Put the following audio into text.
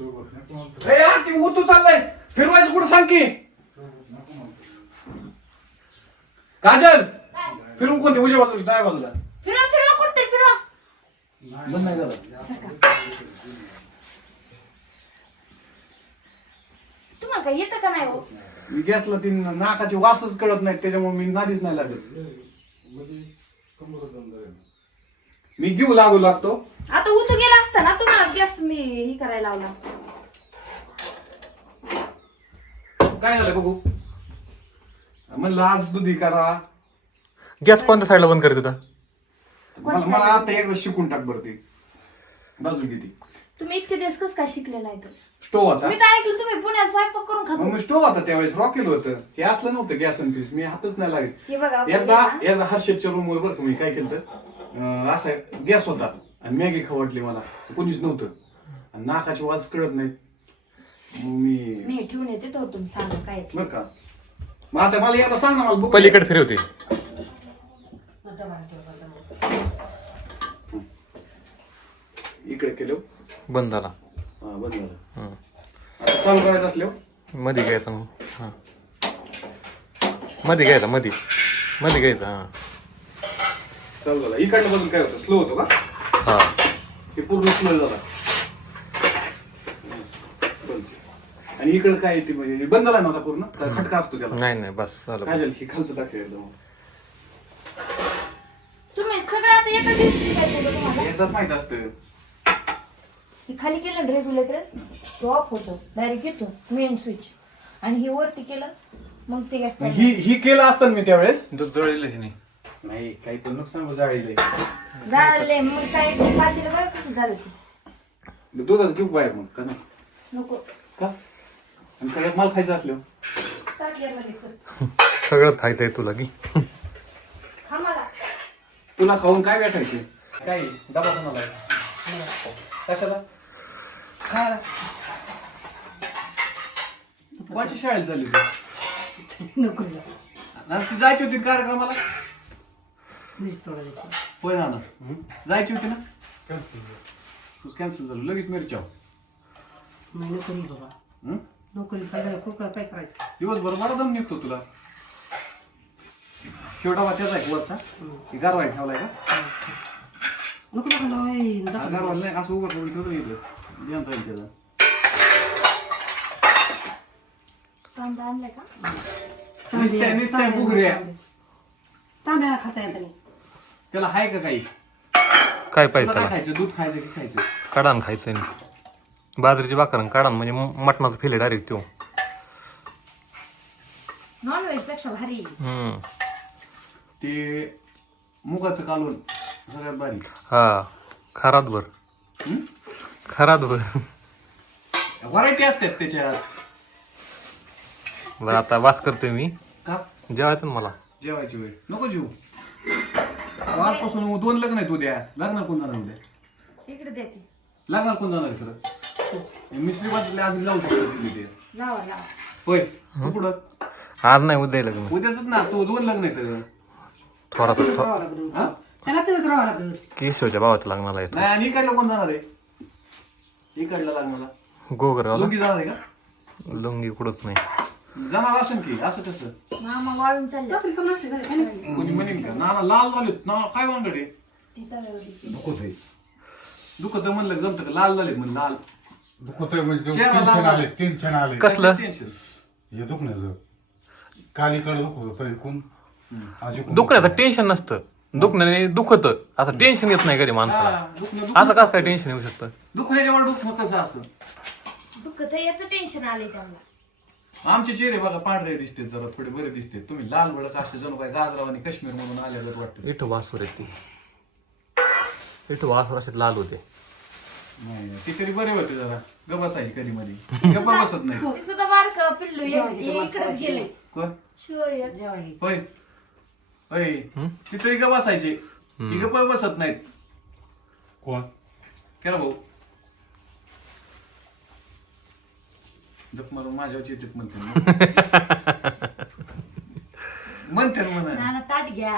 ए यार ती उतू चाललंय. फिरवायचं कुठं सांग की. काजल फिरून कोणती? उजव्या बाजूला डाव्या बाजूला. फिरवा फिरवा कुठते फिरवा. बंद नाही झालं. तुम्हाला काय येतं का नाही हो? मी घेतलं ती नाकाची वासच कळत नाही त्याच्यामुळे मी नादीच नाही लागत. म्हणजे. मी घेऊ लागू लागतो. आता उतू गेला. असता ना तुम्हाला गॅस मी ही करायला लावला. काय झालं बघू? म्हणलं आज दुधी करा. गॅस कोणत्या साईडला बंद करत होता? मला मला आता एकदा शिकून टाक बरं ते. बाजून किती तुम्ही इतके दिवस कसं काय शिकले नाही तर? स्टोव होता. मी काय ऐकलं तुम्ही पुण्यात स्वयंपाक करून मग खातो मी स्टोव होता त्यावेळेस रॉकेल होतं. हे असलं नव्हतं गॅस आणि पीस. मी हातच नाही लागत हे बघा एकदा एकदा हर्षदच्या रूम वर बरं मी काय केलं तर असा गॅस होता. आणि मॅगी खवटली मला. तर कोणीच नव्हतं. आणि नाकाची वाज कळत नाही. मग मी मी हे ठेवून येते तर तुम्ही सांगा काय ते. बरं का? मग आता मला एकदा सांग ना मला बुक पलीकडे फिरवते. इकडे केलं. बंद झाला. हा बंद झालं. हं. आता चालू करायचं असल्यावर मध्ये घ्यायचा मग. हां. मध्ये घ्यायचा मध्ये मध्ये घ्यायचा हां. चालू झाला. इकडलं बदल काय होतं? स्लो होतो का? हां. हे पूर्ण स्लो झाला बंद. आणि इकडे काय येते म्हणजे हे बंद झाला ना आता पूर्ण का खटका असतो त्याला? नाही नाही बस झालं काय झालं? हे खालचं दाखव एकदम. तुम्ही सगळं आता एका दिवशी शिकायचं का तुम्हाला? माहीत असतं. हे खाली केलं रेग्युलेटर तो ऑफ होतो. डायरेक्ट येतो. मेन स्विच आणि हे वरती केलं मग ते गॅस ही ही केलं असतं ना मी त्यावेळेस? दूध जळलेलं आहे नाही. नाही काही पण नुकसान जाळीलंय जाळले मग काय पातेलं बघा कसं झालं ते दुधाच घेऊ बाहेर मग का नाही? नको. का? आणि काय माल खायचं असल्यावर? टाकल्यामध्ये कर. सगळंच खायचंय तुला की. खा मला. तुला खाऊन काय भेटायचे? काय डबा कोणाला? आहे? कशाला शाळेत झाली तू नोकरीला. ना ती जायची होती कार्यक्रमाला? मीच सोडायची होय ना. ना जायची होती ना? तू कॅन्सल झालं. लगेच मिरच्या नाही नोकरी बाबा. हं? नोकरी करायला खूप काय काय करायचं? दिवसभर बरा दम निघतो तुला. शेवटा त्याचा आहे वरचा? की गारवाय ठेवलाय का? नको नको नाही हा, जा. गारवाला नाही असं उभं करून ठेवलं इथं. ध्यान राहील त्याचा कांदा आणलाय का? नुसत्या नुसत्या बुगऱ्या. तांब्याला खाता येत नाही त्याला हाय का काही? काय तुला पाहिजे काय त्याला? खायचं? दूध खायचं की खायचं? काढान खायचंय नाही बाजरीची भाकर काढान म्हणजे मटणाचं फिले डायरेक्ट तो नॉन व्हेजपेक्षा भारी. हम्म. ते मुगाचं कालवण सगळ्यात भारी. हा खरात भर? खरात भर. व्हरायटी असतात त्याच्यात. बरं आता वास करतोय मी. का? जेवायचं ना मला. जेवायची वेळ. नको जेऊ आजपासून दोन लग्न आहेत उद्या. लग्न कोण जाणार उद्या इकडे देते लग्नात कोण जाणार आहे खरं? मिसरी बाजूला आधी लावू शकतो तिथे. ते. लावा लावा. होय तू कुठं? आज नाही उद्या लग्न. उद्याच ना तू दोन लग्न आहेत. थोडा थो राहावं लागलं. हा? त्याला राहावं लागलं. केशवच्या भावाचं लग्नाला येतो. नाही आणि इकडला कोण जाणार आहे? इकडला लग्नाला. गोगर लुंगी जाणार आहे का? लुंगी कुठंच नाही. जाणार असेल की असं कसं मामा वाळून चालले नोकरी कमी नसते झाली काय नाही. कोणी म्हणेन का नाना लाल झालेत ना काय वांगडे ती तव्यावरची. दुखत आहे दुखत म्हणलं जमतं का लाल झाले म्हण लाल दुखतोय म्हणजे चेहरा टेन्शन आले टेन्शन आले कसलं टेन्शन हे दुखण्याचं कालीकडे दुखत होतं तरी कोण आज इकडून दुखण्याचं टेन्शन नसतं दुखण्याने दुखत असं टेन्शन येत नाही कधी माणसाला हा, असं कसं काय टेन्शन येऊ शकतं दुखण्याच्या वर दुखणं कसं असं दुःखत आहे, याचं टेन्शन आले त्यांना आमचे चेहरे बघा पांढरे दिसते जरा थोडे बरे दिसते. तुम्ही लाल भडक असे जणू काय गाजराव आणि काश्मीर मधून आल्यागत वाटतं. इथं वासूर येते इथं वासूर असे लाल होते. नाही नाही, ते कधी बरे होते जरा. ग बसायची कधी मध्ये गप्पा बसत नाही ती सुद्धा बारक पिल्लू इकडे गेले. कोण? शुअर जेवायला होय. होय. ती तरी ग बसायचे ही गप्पा बसत नाहीत. कोण? केला भाऊ. जप मारून माझ्यावर येतात म्हणते. म्हणते ना म्हणा नाना ताट घ्या.